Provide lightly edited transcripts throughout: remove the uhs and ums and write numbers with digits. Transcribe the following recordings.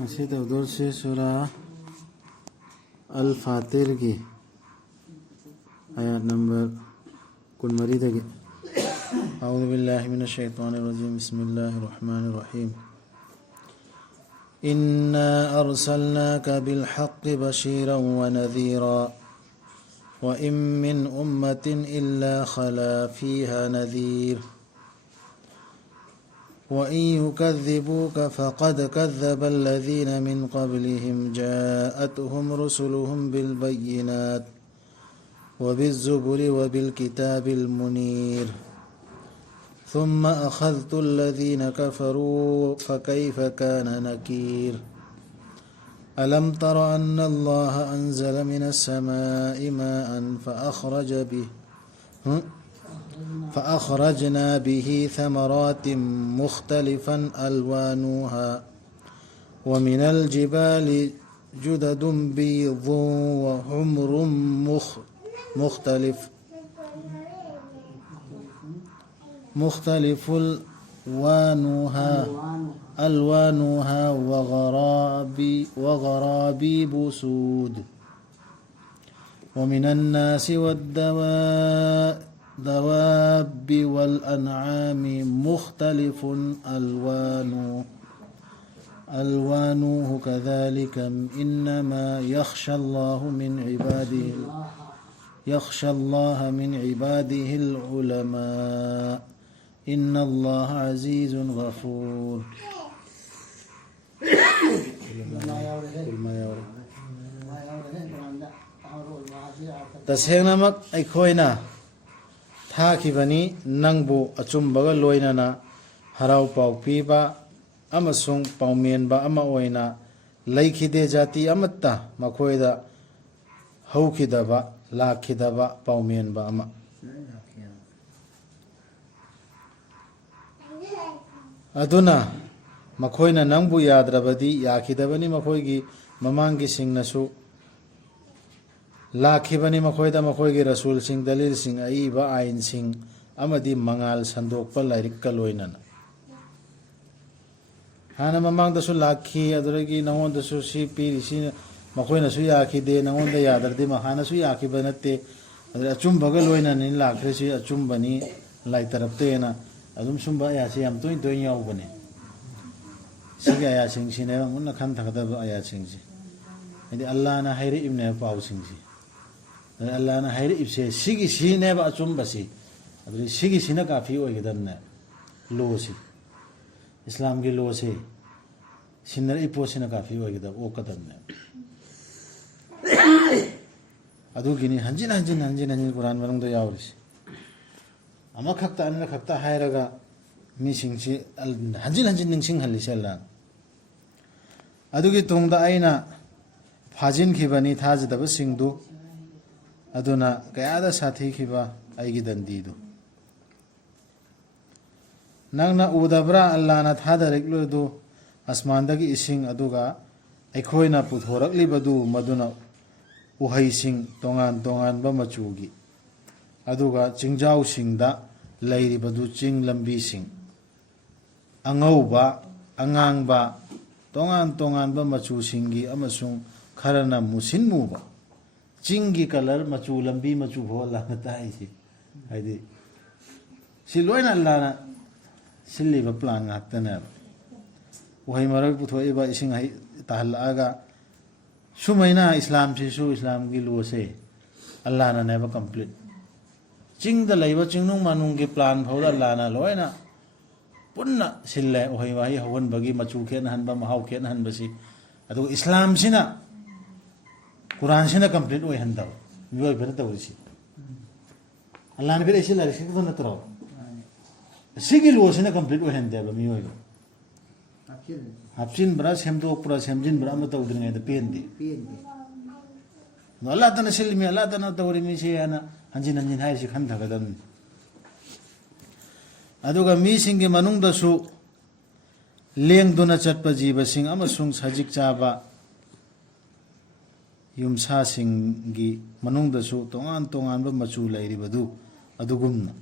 مسجد الدرس سورة الفاتر کی آيات نمبر كل مريدة أعوذ بالله من الشيطان الرجيم بسم الله الرحمن الرحيم إنا أرسلناك بالحق بشيرا ونذيرا وإن من أمة إلا خلا فيها نذير وإن يكذبوك فقد كذب الذين من قبلهم جاءتهم رسلهم بالبينات وبالزبر وبالكتاب المنير ثم أخذت الذين كفروا فكيف كان نكير ألم تر أن الله أنزل من السماء ماء فأخرجنا به ثمرات مختلفا ألوانها ومن الجبال جدد بيض وحمر مختلف ألوانها وغرابيب سود ومن الناس والدواب والأنعام مختلف ألوانه كذلك إنما يخشى الله من عباده العلماء إن الله عزيز غفور تسهينمك أيكوينا ꯊꯥꯈꯤꯕꯅꯤ ꯅꯪꯕꯨ ꯑꯆꯨꯝꯕꯒ ꯂꯣꯏꯅꯅ ꯍꯔꯥꯎ ꯄꯥꯎ ꯄꯤꯕ ꯑꯃꯁꯨꯡ ꯄꯥꯎꯃꯦꯟꯕ ꯑꯃ ꯑꯣꯏꯅ ꯂꯩꯈꯤꯗꯦ ꯖꯥꯇꯤ ꯑꯃꯠꯇ ꯃꯈꯣꯏꯗ ꯍꯧꯈꯤꯗꯕ ꯂꯥꯛꯈꯤꯗꯕ ꯄꯥꯎꯃꯦꯟꯕ ꯑꯃ ꯑꯗꯨꯅ ꯃꯈꯣꯏꯅ ꯅꯪꯕꯨ ꯌꯥꯗ꯭ꯔꯕꯗꯤ ꯌꯥꯈꯤꯗꯕꯅꯤ ꯃꯈꯣꯏꯒꯤ ꯃꯃꯥꯡꯒꯤꯁꯤꯡꯅꯁꯨ ꯂꯥꯛꯈꯤꯕꯅꯤ ꯃꯈꯣꯏꯗ ꯃꯈꯣꯏꯒꯤ ꯔꯁꯨꯜꯁꯤꯡ ꯗꯂꯤꯜꯁꯤꯡ ꯑꯏꯕ ꯑꯥꯏꯟꯁꯤꯡ ꯑꯃꯗꯤ ꯃꯉꯥꯜ ꯁꯟꯗꯣꯛꯄ ꯂꯥꯏꯔꯤꯛꯀ ꯂꯣꯏꯅꯅ ꯍꯥꯟꯅ ꯃꯃꯥꯡꯗꯁꯨ ꯂꯥꯛꯈꯤ ꯑꯗꯨꯗꯒꯤ ꯅꯉꯣꯟꯗꯁꯨ ꯁꯤ ꯄꯤꯔꯤ ꯁꯤ ꯃꯈꯣꯏꯅꯁꯨ ꯌꯥꯈꯤꯗꯦ ꯅꯉꯣꯟꯗ ꯌꯥꯗ꯭ꯔꯗꯤ ꯍꯥꯟꯅꯁꯨ ꯌꯥꯈꯤꯕ ꯅꯠꯇꯦ ꯑꯗꯨꯗ ꯑꯆꯨꯝꯕꯒ ꯂꯣꯏꯅꯅꯤ ꯂꯥꯛꯈ꯭ꯔꯤꯁꯤ ꯑꯆꯨꯝꯕꯅꯤ ꯂꯥꯏ ꯇꯔꯞꯇꯦꯅ ꯑꯗꯨꯝ ꯁꯨꯝꯕ ꯑꯌꯥꯠꯁꯤ ꯌꯥꯝ ꯇꯣꯏꯅ ꯇꯣꯏꯅ ꯌꯥꯎꯕꯅꯦ ꯁꯤꯒꯤ ꯑꯌꯥꯠꯁꯤꯡꯁꯤꯅꯦꯕ ꯃꯨꯟꯅ ꯈꯟꯊꯒꯗꯕ ꯑꯌꯥꯠꯁꯤꯡꯁꯤ ꯍꯥꯏꯗꯤ ꯑꯜꯂꯥꯍꯅ ꯍꯥꯏꯔꯛꯏꯕꯅꯦꯕ ꯄꯥꯎꯁꯤꯡꯁꯤ ꯑꯜꯂꯥꯍꯅ ꯍꯥꯏꯔꯛꯏꯕꯁꯦ ꯁꯤꯅꯦꯕ ꯑꯆꯨꯝꯕꯁꯤ ꯑꯗꯨꯗꯤ ꯁꯤꯒꯤꯁꯤꯅ ꯀꯥꯐꯤ ꯑꯣꯏꯒꯗꯕꯅꯦ ꯂꯣꯁꯤ ꯏꯁꯂꯥꯝꯒꯤ ꯂꯣꯁꯤ ꯁꯤꯟꯅꯔꯛꯏ ꯄꯣꯠꯁꯤꯅ ꯀꯥꯐꯤ ꯑꯣꯛꯀꯗꯕꯅꯦ ꯑꯗꯨꯒꯤꯅꯤ ꯍꯟꯖꯤꯟ ꯍꯟꯖꯤꯟ ꯀꯨꯔꯥꯟ ꯃꯅꯨꯡꯗ ꯌꯥꯎꯔꯤꯁꯤ ꯑꯃꯈꯛꯇ ꯑꯅꯤꯔꯛꯈꯛꯇ ꯍꯥꯏꯔꯒ ꯃꯤꯁꯤꯡꯁꯤ ꯍꯟꯖꯤꯟ ꯅꯤꯡꯁꯤꯡꯍꯜꯂꯤꯁꯦ ꯑꯜꯂꯥꯍꯅ ꯑꯗꯨꯒꯤ ꯇꯨꯡꯗ ꯑꯩꯅ ꯐꯥꯖꯤꯟꯈꯤꯕꯅꯤ ꯊꯥꯖꯗꯕꯁꯤꯡꯗꯨ ꯑꯗꯨꯅ ꯀꯌꯥꯗ ꯁꯥꯊꯤꯈꯤꯕ ꯑꯩꯒꯤ ꯗꯟꯗꯤꯗꯨ ꯅꯪꯅ ꯎꯗꯕ꯭ꯔꯥ ꯑꯜꯂꯥꯍꯅ ꯊꯥꯗꯔꯛꯂꯤꯕꯗꯨ ꯑꯁꯃꯥꯟꯗꯒꯤ ꯏꯁꯤꯡ ꯑꯗꯨꯒ ꯑꯩꯈꯣꯏꯅ ꯄꯨꯊꯣꯔꯛꯂꯤꯕꯗꯨ ꯃꯗꯨꯅ ꯎꯍꯩꯁꯤꯡ ꯇꯣꯉꯥꯟ ꯇꯣꯉꯥꯟꯕ ꯃꯆꯨꯒꯤ ꯑꯗꯨꯒ ꯆꯤꯡꯖꯥꯎꯁꯤꯡꯗ ꯂꯩꯔꯤꯕꯗꯨ ꯆꯤꯡ ꯂꯝꯕꯤꯁꯤꯡ ꯑꯉꯧꯕ ꯑꯉꯥꯡꯕ ꯇꯣꯉꯥꯟ ꯇꯣꯉꯥꯟꯕ ꯃꯆꯨꯁꯤꯡꯒꯤ ꯑꯃꯁꯨꯡ ꯈꯔꯅ ꯃꯨꯁꯤꯟ ꯃꯨꯕ ꯆꯤꯡꯒꯤ ꯀꯂꯔ ꯃꯆꯨ ꯂꯝꯕꯤ ꯃꯆꯨ ꯐꯥꯎ ꯑꯜꯂꯥꯍꯅ ꯇꯥꯛꯏꯁꯤ ꯍꯥꯏꯗꯤ ꯁꯤ ꯂꯣꯏꯅ ꯑꯜꯂꯥꯍꯅ ꯁꯤꯜꯂꯤꯕ ꯄ꯭ꯂꯥꯟ ꯉꯥꯛꯇꯅꯦꯕ ꯎꯍꯩ ꯃꯔꯛ ꯄꯨꯊꯣꯛꯏꯕ ꯏꯁꯤꯡ ꯇꯥꯍꯜꯂꯛꯑꯒ ꯁꯨꯃꯥꯏꯅ ꯏꯁꯂꯥꯝꯁꯤꯁꯨ ꯏꯁꯂꯥꯝꯒꯤ ꯂꯣꯁꯦ ꯑꯜꯂꯥꯍꯅꯅꯦꯕ ꯀꯝꯄ꯭ꯂꯤꯠ ꯆꯤꯡꯗ ꯂꯩꯕ ꯆꯤꯡꯅꯨꯡ ꯃꯥꯅꯨꯡꯒꯤ ꯄ꯭ꯂꯥꯟ ꯐꯥꯎꯗ ꯑꯜꯂꯥꯍꯅ ꯂꯣꯏꯅ ꯄꯨꯟꯅ ꯁꯤꯜꯂꯦ ꯎꯍꯩ ꯋꯥꯍꯩ ꯍꯧꯍꯟꯕꯒꯤ ꯃꯆꯨ ꯈꯦꯠꯅꯍꯟꯕ ꯃꯍꯥꯎ ꯈꯦꯠꯅꯍꯟꯕꯁꯤ ꯑꯗꯨꯒ ꯏꯁꯂꯥꯝꯁꯤꯅ ꯀꯨꯔꯥꯟꯁꯤꯅ ꯀꯝꯄ꯭ꯂꯤꯠ ꯑꯣꯏꯍꯟꯗꯕ ꯃꯤꯑꯣꯏꯕꯅ ꯇꯧꯔꯤꯁꯤ ꯑꯜꯂꯥꯍꯅ ꯄꯤꯔꯛꯏꯁꯤ ꯂꯥꯏꯔꯤꯛꯁꯤ ꯈꯛꯇ ꯅꯠꯇ꯭ꯔꯣ ꯁꯤꯒꯤ ꯂꯣꯁꯤꯅ ꯀꯝꯄ꯭ꯂꯤꯠ ꯑꯣꯏꯍꯟꯗꯦꯕ ꯃꯤꯑꯣꯏꯕ ꯍꯥꯞꯆꯤꯟꯕ꯭ꯔꯥ ꯁꯦꯝꯗꯣꯛꯄ꯭ꯔꯥ ꯁꯦꯝꯖꯤꯟꯕ꯭ꯔꯥ ꯑꯃ ꯇꯧꯗ꯭ꯔꯤꯉꯩꯗ ꯄꯦꯟꯗꯦ ꯑꯜꯂꯥꯍꯇꯅ ꯁꯤꯜꯂꯤꯃꯤ ꯑꯜꯂꯥꯍꯇꯅ ꯇꯧꯔꯤꯃꯤꯁꯤ ꯍꯥꯏꯅ ꯍꯟꯖꯤꯟ ꯍꯥꯏꯔꯤꯁꯤ ꯈꯟꯊꯒꯗꯕꯅꯤ ꯑꯗꯨꯒ ꯃꯤꯁꯤꯡꯒꯤ ꯃꯅꯨꯡꯗꯁꯨ ꯂꯦꯡꯗꯨꯅ ꯆꯠꯄ ꯖꯤꯕꯁꯤꯡ ꯑꯃꯁꯨꯡ ꯁꯖꯤꯛ ꯆꯥꯕ ꯌꯨꯝꯁꯥꯁꯤꯡꯒꯤ ꯃꯅꯨꯡꯗꯁꯨ ꯇꯣꯉꯥꯟ ꯇꯣꯉꯥꯟꯕ ꯃꯆꯨ ꯂꯩꯔꯤꯕꯗꯨ ꯑꯗꯨꯒꯨꯝꯅ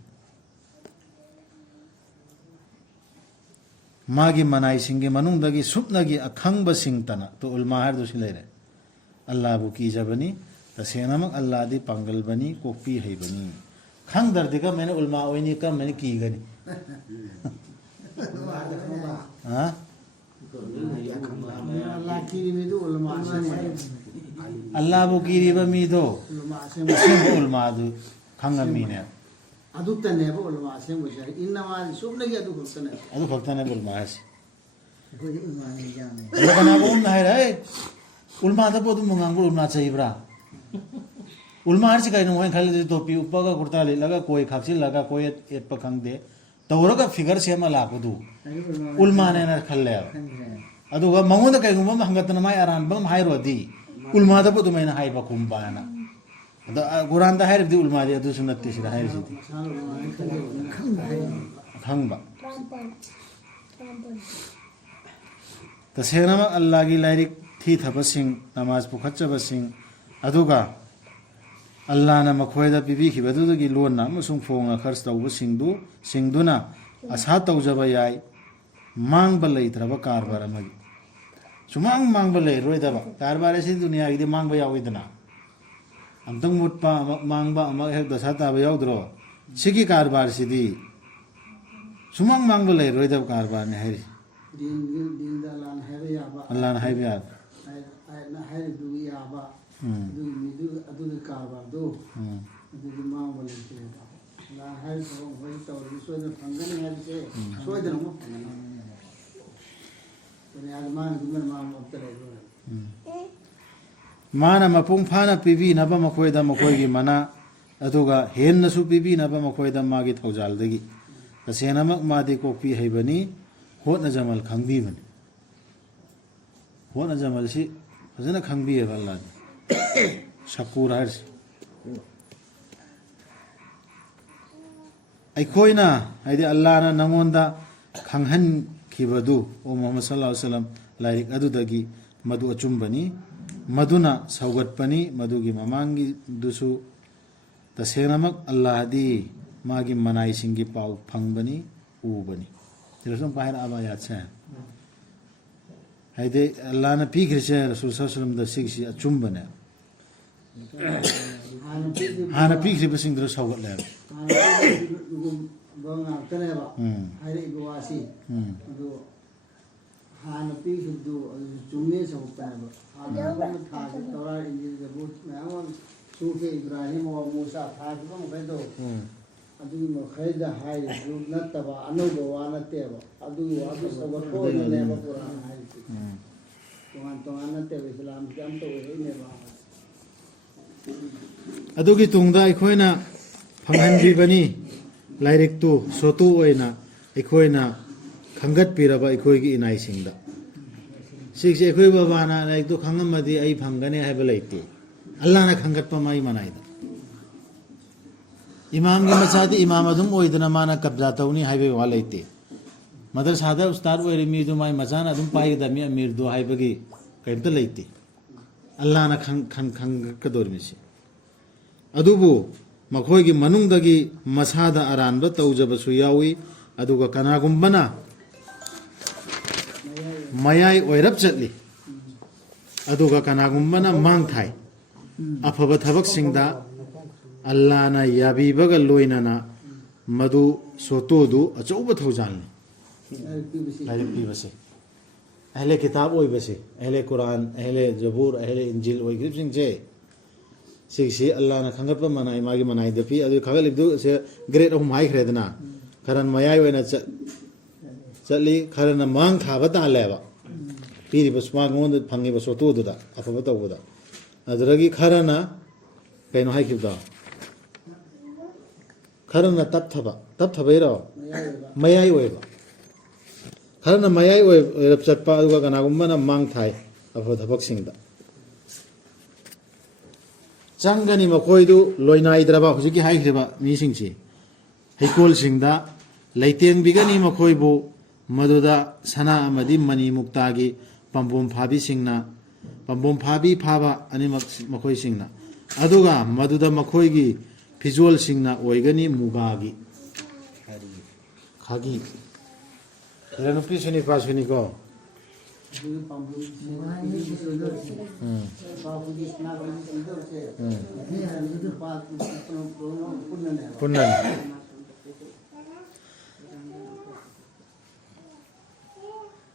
मागी मनाई सिंगे मनुंदगी सुपनगी अखंग बसिंग तना तो उलमा हर दुसी लेरे अल्लाह बु की जबनी तसेनमक अल्लाह दी पांगल बनी कोपी है बनी खंग दर्द का मैंने उलमा ओइनी का मैंने की गनी हां अल्लाह की में दो उलमा से अल्लाह बु की रिबा मी दो उलमा दु खंग मी ने अदु तनेब उलमा से मुझे इन्नमा सुबनगी अदु खतने अदु खतने उलमा है कोई उलमा नहीं जाने लगना बोम ना है रे उलमा दा बोदु मंगांग उलमा चाहिब्रा उलमा हर सिकाई नो खाली टोपी उपगा कुर्ता ले लगा कोई खाक्सी लगा कोई एप खंग दे तौरगा फिगर से मा लाकुदु उलमा ने न खल्ले अदुगा मंगोदा कइगुम हंगतन माय अरान बम हाइरोदी उलमा दा बोदु मैना हाइबा कुंबाना अदा कुरान दा हाइरदी उलमा दे अदु सुन्नत सिरा हाइरदी खंगबा तसेनमा अल्लाह की लाइरिक थी थबसिंग नमाज पुखचबसिंग अदुगा अल्लाह न मखोयदा पिबी खिबदुदगी लोना मसुंग फोंगा खर्च तौब सिंगदुना असा तौजबा याय मांगबा लैत्रबा कारबार अमगी सुमांग मांगबा लैरोयदबा कारबार से दुनिया गिदि मांगबा याविदना अमतंग मुटपा मांगबा अमग हेक दसा ताबा यावद्रो सिगी कारबार सिदी सुमांग मांगबा लैरोयदबा कारबार ने हैरि दिन दा लान है याबा अल्लाह न हाइबा यार ना है दु याबा दु मिदु अदु कारबा दो अदु मां बोले के ला है तो वही तो विश्व में फंगन है से सोइदन मो तो यार मां गुमन मां मत रे माना मपुंग फाना पिबी नबा मखोयदा मखोयगी मना अदुगा हेन्नसु पिबी नबा मखोयदा मागी थौजालदगी तसेनमक मादी कोपी हैबनी होना जमल खंगबी बनी होना जमल सी फजना खंगबी है अल्लाह शकूर हर्ष अखोइना हाइदे अल्लाह ना नंगोंदा खंगहन खिबदु ओ मोहम्मद सल्लल्लाहु अलैहि वसल्लम लाइक अदुदगी मधु अचुंबनी मधुना सौगतपनी मधुगी ममांगी दुसु तसेनमक अल्लाह दी मागी मनाई सिंगी पाउ फंगबनी उबनी तिरसम पाहर आबायात से हाइदे अल्लाह ने पीखरिसे रसूल सल्लल्लाहु अलैहि वसल्लम द सिक्सी अचुंबने हाना पीखरि बसिंग दर सौगत ले बंगा तनेबा हाइरे गोवासी अदु हाना पीखरि दु जुमे सौपनेबा हाना था तोरा इंजिल के बुत में सूफे इब्राहिम और मूसा था तो मखैदो अदुगी मखैदा हाइ दु नतबा अनुभव वानतेबा अदुगी वादु सवतो नेबा कुरान हाइ तो नते इस्लाम के अंत हो नेबा अदुगी तुंगदा अखोइना फंगहनबीबनी लाइरिक तु सोतु ओइना अखोइना खंगत पिरबा अखोइगी इनाई सिंगदा सिक्से अखोइ बाबाना लाइक तु खंगमदी आई फंगने हाइबा लैते अल्लाह ना खंगत पमाई मनाइदा इमाम की मसादी इमाम अदुम ओइदना माना कब्जा तौनी हाइबे वा लैते मदरसादा उस्ताद ओइरे मी दु माई मजाना अदुम पाइदा मी अमीर दो हाइबगी कैमता लैते अल्लाह ना खंग कदोरमिसी अदुबु मखोइगी मनुंगदगी मसादा अरानबा तौजबसु यावी अदुगा कनागुंबना मयाई ओइरब चटली अदुगा कनागुंबना मांग थाई अफबा थबक सिंगदा अल्लाह ना याबीबगा लोइनाना मधु सोतोदु अचौब थौजाननी लाइक पीबसे अहले किताब ओइबसे अहले कुरान अहले जबूर अहले इंजिल ओइग्रिब सिंगजे सिगसी अल्लाह ना खंगप मनाई मागी मनाई दपी अदु खगलिबदु से ग्रेड अहम हाई खरेदना खरन मयाई ओइना चली खरन मांग थाबा तालेबा पीरि बसमा गोंद fungi बसोतोदुदा अफबा तौबदा अदरगी Kharna canoe high खिबदा Kharna तपथबैरो मयाई ओइबा Kharna मयाई ओइरब चटपा अदुगा कनागुंबना मांग थाई अफबा थबकसिंगदा चंगनी मखोइदु लोइनाइद्रबा हुजिकी हाइख्रिबा मीसिंगसी हैकोलसिंगदा लैतेंबिगनी मखोइबु मदुदा सना अमदि मनी मुक्तागी पंबोम फाबी सिंगना पंबोम फाबी फाबा अनि मखोइ सिंगना अदुगा मदुदा मखोइगी फिजुअल सिंगना ओइगनी मुगागी खागी नुपी सुनी पा सुनी को पुन्नन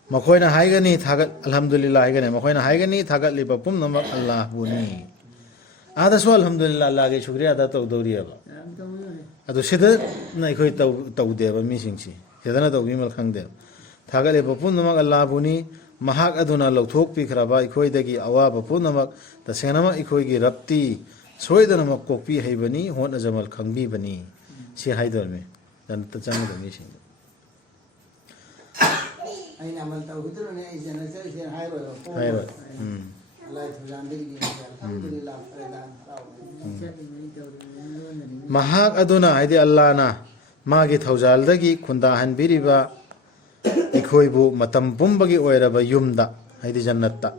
मखोइना हाइगनी थागत अल्हम्दुलिल्लाह हाइगनी मखोइना हाइगनी थागत लिबा पुम्नमक अल्लाह बुनी आदा सो अल्हम्दुलिल्लाह अल्लाह के शुक्रिया अदा तौदौरियबा अदो सिदा नै खोइ तौदेबा मिसिंसी सिदाना तौबिमल खंगदे थागत लिबा पुम्नमक अल्लाह बुनी महाक अदुना लौथोक पिखराबा इखोइदगी अवाबा पुम्नमक तसेनमक इखोइगी रप्ती सोइदनमक कोकपी हैबनी होना जमल खंगबीबनी सि हाइदरमे जन त चांगदो मिसिंग अैन अमल तौहिदुने इजना से हाइरो हाइरो अल्लाह थुजानदगी अल्हम्दुलिल्लाह फरदान महाक अदुना हाइदि अल्लाहना मागी थौजालदगी खुंदा हनबिरिबा इखोइबु मतम पुंबगी ओइरबा युमदा हाइदि जन्नतता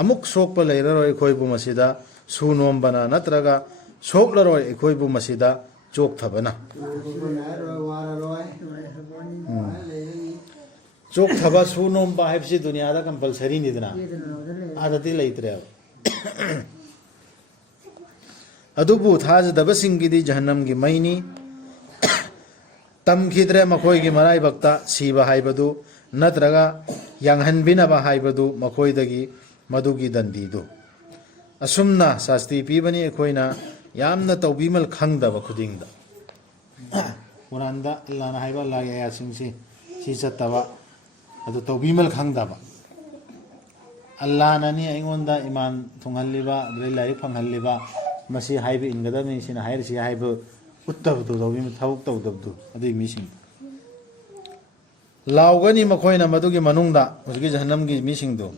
अमुक सोकप लेररोय इखोइबु मसिदा सुनोमबना नत्रगा सोकलरोय इखोइबु मसिदा चोकथबना चोकथबा सुनोमबा हाइबसि दुनियादा कंपलसरी निदना आदति लेत्रे अदुबु थाजदबसिंगिदि जहन्नमगी मैनी तमखिद्रे मखोइगी मराइबक्ता सीबा हाइबदु नत्रगा यांगहनबिनबा हाइबदु मखोइदगी मदुगी दंदीदु असुमना शास्ति पीबनी अखोइना यामना तौबीमल खंगदबा खुदिंगदा कुरानदा अल्लाहना हाइबा लागे आयासिंगसी सी चत्तबा अदु तौबीमल खंगदबा अल्लाहनानी अइंगोंदा ईमान थुंगहल्लिबा लाइक फंगहल्लिबा मसी हाइबे इनगदबनी सिना हाइरसी हाइबे उत्तबदु तौबीम थबुक तौदबदु अदुई मिसिंग लाउगनी मखोइना मदुगी मनुंगदा उसगी जहन्नमगी मिसिंगदो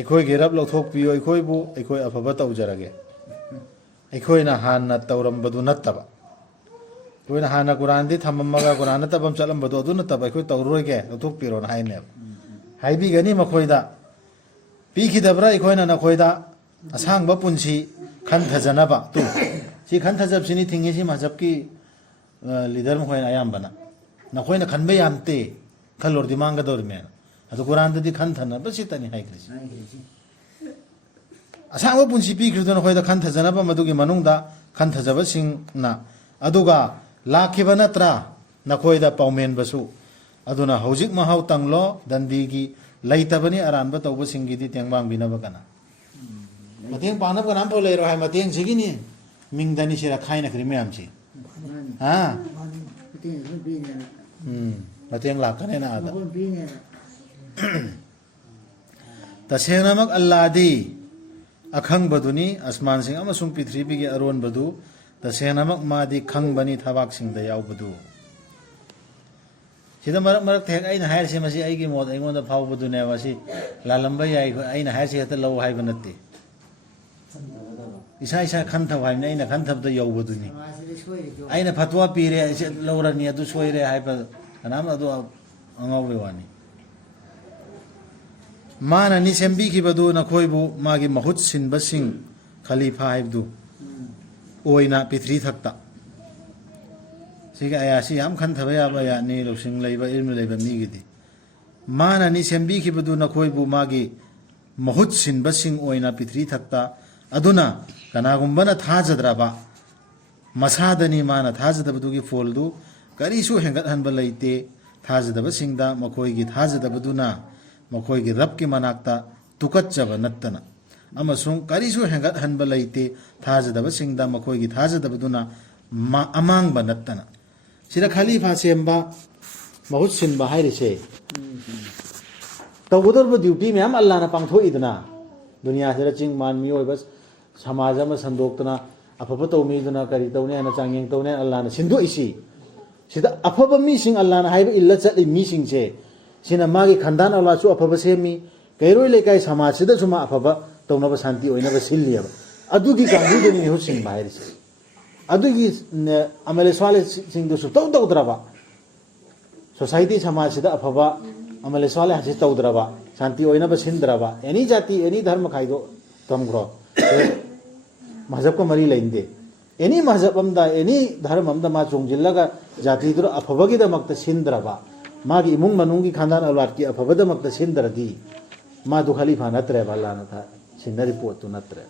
अखोइगी रब लौथोकपियो अखोइबु अखोइ अफबा तौजरगे अखोइना हान्ना तौरमबदु नत्तबा अखोइना हान्ना कुरानदि थममगा कुरान नत्तबम चलमबदु अदु नत्तबा अखोइ तौरोइगे लौथोकपिरोन हाइने हाइबिगनी मखोइदा पीखिदबरा अखोइना नखोइदा असांगबा पुंसी खनथजनबा तु सी खनथजबसिनी थिंगिसी मजबकी लीडर मखोइना अयामबना नखोइना खनबे यामते खलोरदि मांगदोरमेन अदु कुरानदि खनथना बसितनी हाइग्रिसी असांगबा पुंसी पीखिदो नखोइदा खनथजनबा मदुगी मनुंगदा खनथजबसिंगना अदुगा लाखिबा नत्रा नखोइदा पाउमेनबसु अदुना हौजिक महाव तंगलो दंदीगी लैतबनी अरानबा तौबसिंगिदि तेंबांगबिनबा कना मतेंग पानब कनाम पो लेरो हाय मतेंग सिगिनी मिंगदनी सिरा खाइना खरि म्यामसी हा मतेंग लाकने ना आदा तसेनमक अल्लाहदी अखंग बदुनी आसमान सिंह अमसुंग पृथ्वी की अरोन बदु तसेनमक मादी खंग बनी थबाक सिंह द याव बदु सिदा मरक मरक थेक आइना हायर से मसी आइगी मोद आइगोंदा फाव बदुने वासी लालंबा याइ आइना हायर से हत लव हाइब नत्ते इसा इसा खनथब हाइने आइना खनथब द याव बदुनी आइना फतवा पीरे लौरनी अदु सोइरे हाइब कनाम अदु अंगावे वानी माना नि सेंबी की बदु नखोइबु मागी महुत सिनबसिंग खलीफा हाइबदु ओइना पृथ्वी थक्ता सिगा आयासी हम खनथबा याबा यानी लौसिंग लैबा इल्म लैबा मीगिदि माना नि सेंबी की बदु नखोइबु मागी महुत सिनबसिंग ओइना पृथ्वी थक्ता अदुना कनागुंबना थाजद्राबा मसादनी माना थाजदबदुगी फोलदु करीसु हेंगत हनबा लैते थाजदबसिंगदा मखोइगी थाजदबदुना मखोइगी रबकी मनाक्ता तुकच्चब नत्तना अमसुंग करीसु हेंगत हनबा लैते थाजदबसिंगदा मखोइगी थाजदबदुना अमांगबा नत्तना सिदा खलीफा सेंबा महुत सिनबा हाइरिसे तौगदरब ड्यूटी मैम अल्लाह ना पांगथोइदना दुनिया से चिंग मान मियोइबस समाज अमा संदोक्तना अफब तौमीदुना करी तौने ना चांगिंग तौने अल्लाह ना सिंदोइसी सिदा अफब मीसिंग अल्लाह ना हाइब इल्ला चली मीसिंग से सिना मागी खंदान अल्लाह सु अफब सेमी कैरोय लेकाय समाज सिदा सुमा अफब तौनब शांति ओइनब सिल्लियब अदुगी कांगुदनि हुसिंग बाहिरसे अदुगी अमले स्वाले सिंग दु सु तौद्रबा सोसाइटी समाज सिदा अफब अमले स्वाले हसि तौद्रबा शांति ओइनब सिंद्रबा एनी जाति एनी धर्म खाइदो तमग्रो मजहब को मरी लेंदे एनी मजहब अमदा एनी धर्म अमदा मा चोंजिल्लगा जाति दुर अफबगी दमक्ता सिंद्रबा मागी इमुंग मनुंगी खानदान औलाद की अफबदमक सिंदरदी मादु खलीफा नत्रे अल्लाह था सिन्नरी पोतु नत्रे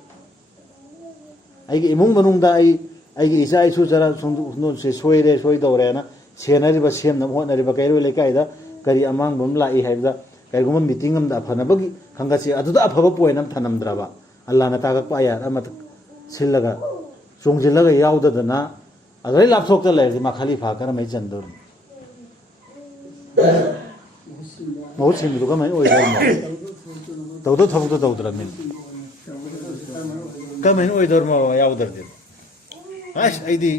आई इमुंग मनुंगदा आई इसा इसु जरा सुनो से सोइरे सोइदौरे ना सेनरिबा सेमना होनरिबा कैरो लेकाइदा करी अमांग बम लाई हाइबदा कैगुम मीटिंग अमदा फनबगी खंगसी अदुदा अफब पोइनम थनमद्रबा अल्लाह ना तागक पाया अमत सिलगा चोंजिलगा याउददना अदरै लापथोकता लेरदि मा खलीफा करमै चंदुर बहुत सिंह दुगा मैं ओइदर तौदो थबुदो तौदरमिन कमेन ओइदर मा याउदर दे आश आइदी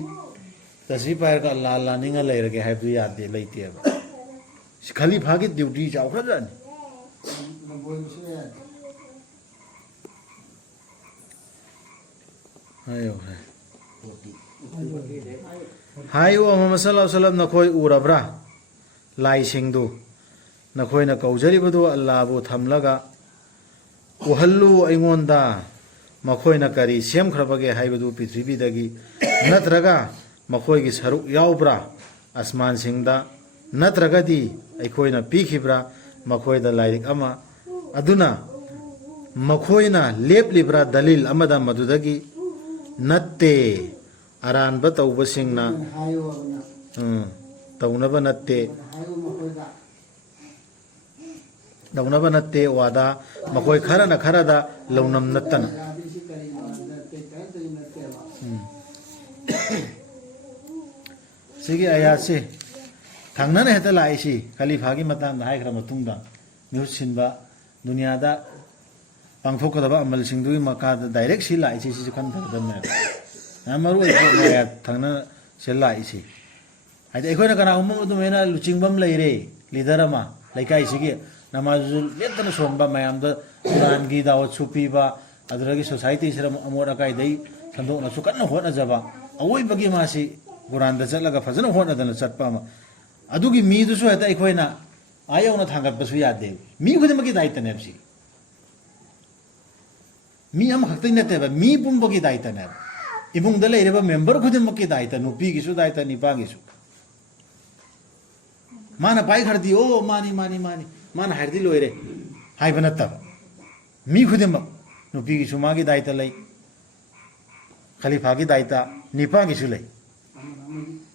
तसी पायर का अल्लाह अल्लाह निंगा लेरगे हाइबदु यादे लेतेबा खलीफा की duty चाउखरजानी ayo hayo Muhammad sallallahu alaihi wasallam nakoi urabra lai singdu nakoi na kaujari badu Allah bu thamlaga uhallu aingonda makoi na kari sem khrabage haibadu prithvi dagi natraga makoi gi saruk yaubra asman singda natraga di aikoi na pikhibra makoi da lairik ama aduna makoi na leplibra dalil amada madudagi नत्ते आरान बताऊ बसिंगना तौनबा नत्ते तौनबा नत्ते वादा मकोई खरना खरदा लौनम नत्तन सिगी आयात से थांगना हेता लाइसी खलीफा की मतांग हाइग्रा मतुंगदा news सिनबा दुनियादा पांथोकदबा अमल सिंधुई मकाद direct सी लाइसी सी खन थगदम मरु या थंगना से लाइसी हाइदे एखोना कना उम उदुमेना लुचिंगबम लेरे लीडर अमा लेकाई सिगी नमाजुल लेतन सोनबा मयामद कुरान की दावत सुपीबा अदरगी सोसाइटी सिरम अमोर अकाई दई संदोना सुकन होना जबा अवोई बगी मासी कुरान द चलगा फजन होना दन चटपा मा अदुगी मी दुसु हेता एखोइना आयोना थांगत बसु यादे मी खुदमकी दायित्व नेबसी मी हम खक्तै नतेबा मी पुंबगी दायित्व ने इमुंगदा लेरेबा मेंबर खुदमकी दायित्व नुपी गिसु दायित्व निपा गिसु माना पाई खरदी ओ मानी मानी मानी माना हरदी लोइरे हाइबा नत्तब मी खुदमक नुपी गिसु मागी दायित्व लै खलीफा की दायित्व निपा गिसु लै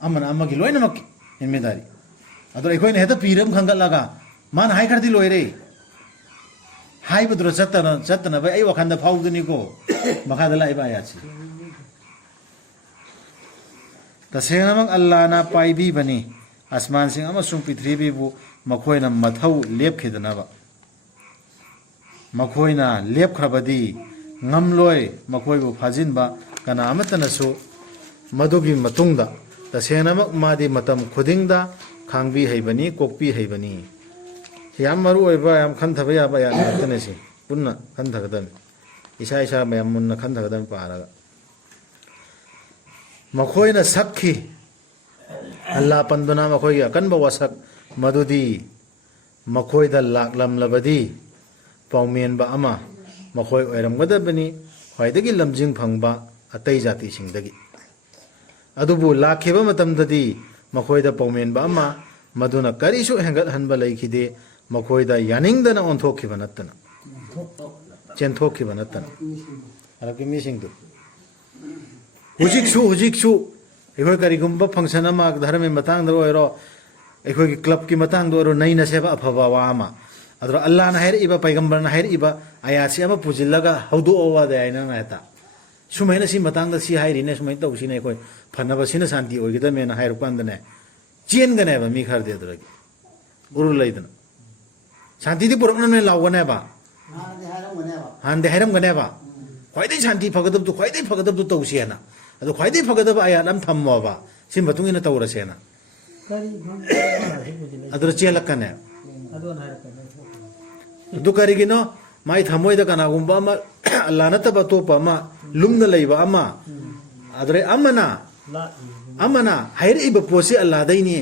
अमन अमगी लोइनमक जिम्मेदारी अदो एखोइने हेता पीरम खंगलगा माना हाइ खरदी लोइरे हाइबद्रो चत्तना भाई वखान फाउदनिको मखाद लाइबा याची तसेनमक अल्लाहना पाइबी बनी आसमान सिंह अमसुंग पृथ्वी बु मखोइना मथौ लेपखिदनबा मखोइना लेपखरबदी ngamloi makoi bu phajinba kana amatanasu madugi matungda tasenamak madi matam khudingda khangbi haibani kokpi haibani yam maru oiba yam khanthaba ya ba ya tanasi punna khanthagadan isa isa mayam munna khanthagadan paraga makhoina sakhi Allah panduna makhoi akanba wasak madudi makhoi da laklam labadi paumen ba ama makhoi oiram gadabani khwaidagi lamjing phangba atai jati singdagi adubu lakheba matamdadi makhoi da paumen ba ama maduna karisu hengat hanba laikide makhoi da yaningdana onthokhiba nattana chenthokhiba nattana araki mi singdu hujiksu ekhoi karigumba function ama dharme matang da oiro ekhoi ki club ki matang do ro naina seba aphaba wa ama adro Allah na hair iba paigambar na hair iba ayasi ama pujillaga haudu owa de aina na ta sumaina si matang da si hairi ne sumai to si ne khoi phanaba sina santi oigida me na hair kan da ne chen ga ne ba mi khar de adrogi uru laidana santi di purna ne lawa ne ba han de hairam ga ne ba khoi dei santi phagadab tu khoi dei phagadab tu to si na ado khoi dei phagadab aya lam thammo ba sim batung ina tawra se na adro chelakka ne दुकारिगिनो माइ थमोय द कनागुंबा मा अल्लाह न तब तोपा मा लुमना लैबा अमा अदरे अमना हाइर इब पोसे अल्लाह दैनी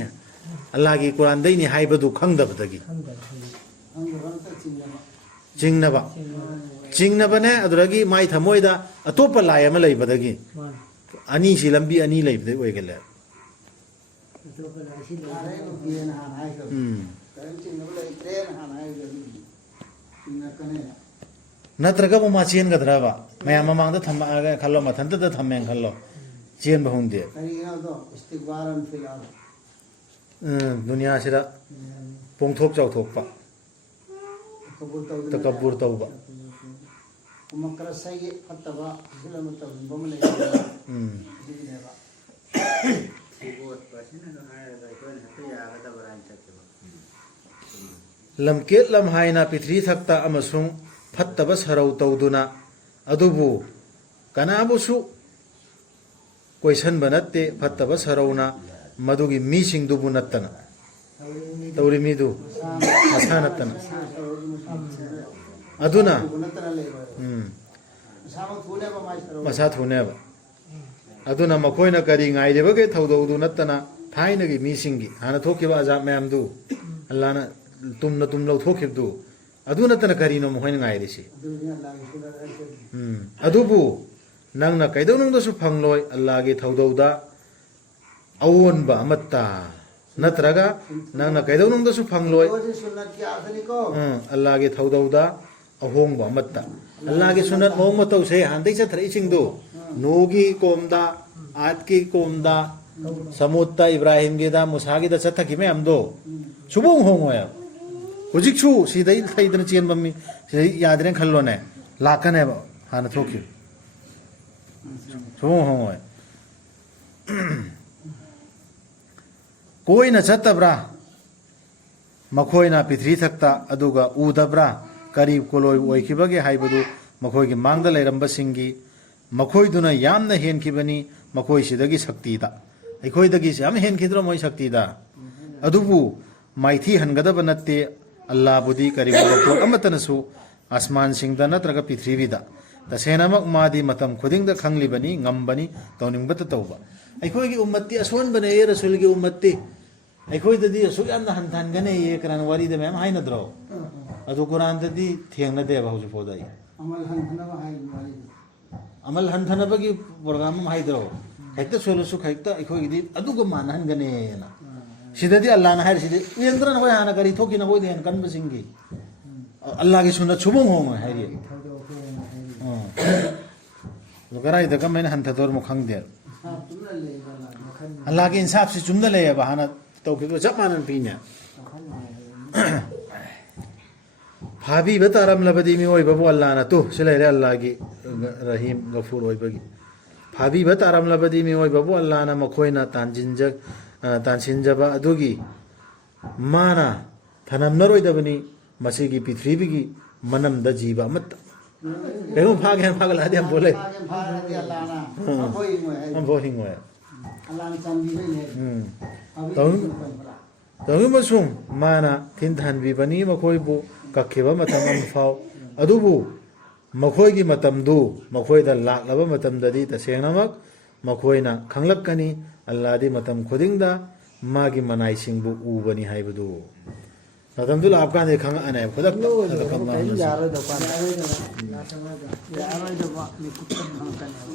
अल्लाह की कुरान दैनी हाइबदु खंगदबदगी चिंगनबा ने अदरगी माइ थमोय द अतोपा लाय अमा लैबदगी अनि सि लंबी अनि लैबदे ओइगले Are no kian han hai ko. Karam chin no le train han hai ko. Inna kane. नत्रगा मुमा चेन गद्राबा मैं ममांग थम आगे खल्लो मथंत त थमें खल्लो चेन बहुंदे Kari na do istighfaran fil ar. दुनिया सिरा पोंगथोक चाउथोकपा Kabul taw तकब्बुर तौबा umakra sai fataba silam taw bomle. Dineba. लमकेत लमहाइना पिथरी थक्ता अमसुंग फत्तब सरौ तौदुना अदुबु कनाबुसु क्वेश्चन बनते फत्तब सरौना मदुगी मीसिंग दुबु नत्तना तौरी मीदु मसा नत्तना अदुना मसा थुनेबा अदुना मखोइना करी गाइदेबगे थौदौदु नत्तना थाइनगी मीसिंगी हाना थोकिबा अजाब मैमदु अल्लाहना तुमना तुम लो थोकिबदु अदु नत्तना करीनो मोहन गाइरिसि अदुबु नंगना कैदौनंदसु फंगलोय अल्लाहगे थौदौदा अवोनबा अमत्ता नत्रगा नंगना कैदौनंदसु फंगलोय अल्लाहगे थौदौदा अहोंगबा अमत्ता अल्लाहगे सुन्नत मोहम्मद मतौसे हांदै चथरै सिंगदु नोगी कोमदा आतकी कोमदा समुद्दा इब्राहिम गेदा मुसागी दा चथकी मे हमदो सुबों होंगोया हुजिकसु सिदै थैदन चेन बम्मी सिदै यादरे खल्लोने लाकने हाना थोकी सुबों होंगोय कोई न चतब्रा मखोइना पिथरी थक्ता अदुगा उदब्रा करीब कोलोय ओइखिबगे हाइबदु मखोइगी मांगदा लेरंबा सिंगी मखोइदुना यामना हेनखिबनी मखोइसिदगी शक्तिदा अखोइदगी याम हेनखिद्रो मोइ शक्तिदा अदुबु माइथी हनगदब नत्ते अल्लाह बुदी करीब मखो अमतनसु आसमान सिंगदा नत्रगा पृथ्वीदा तसेनमक मादी मतम खुदिंग द खंगलिबनी ngambani तौनिंगबत तौबा अखोइगी उम्मती असोन बने ये रसूलगी उम्मती अखोइददी असु यामना हनथानगने ये करान वारीदा मैम हाइनद्रो अदु कुरान ददी थेंगनदेबा हुजु फोदाई Amal hanthana hai wali. अमल हनथनबगी प्रोग्राम में हाइद्रो हेक्ता सोलुसु खैक्ता अखोइगी अदुगा मानहनगने ना सिददी अल्लाह ना हाइर सिदे उयंद्रन होय हाना करी थोकी ना होय देन कनब सिंगी अल्लाह की सुन्नत सुबंग होंग हाइरी लुगराई दगा मैंने हनथदोर मुखंग दे अल्लाह के इंसाफ से चुमदा ले बहाना तौफीक जब मानन पीने भाभी बतारम लबदी में ओइ बबु अल्लाह ना तो सिले रे अल्लाह की रहीम गफूर ओइ बगी भाभी बतारम लबदी में ओइ बबु अल्लाह ना मखोइना तानसिनजबा अदुगी माना थनम नरोइदबनी मसीगी पृथ्वीगी मनम द जीवा मत केहु भागला दे हम बोले हम बोलिंग होय तौन मसुम माना थिन थानबीबनी मखोइबु कखेबा मतम अमफाव अदुबु मखोइगी मतमदु मखोइदा लाक्लबा मतमददी तसेंगनमक मखोइना खंगलक्कनी अल्लाहदी मतम खुदिंगदा मागी मनाइसिंगबु उबनी हाइबदु मतमदु लापकाने खंग अने खुदक यारो दो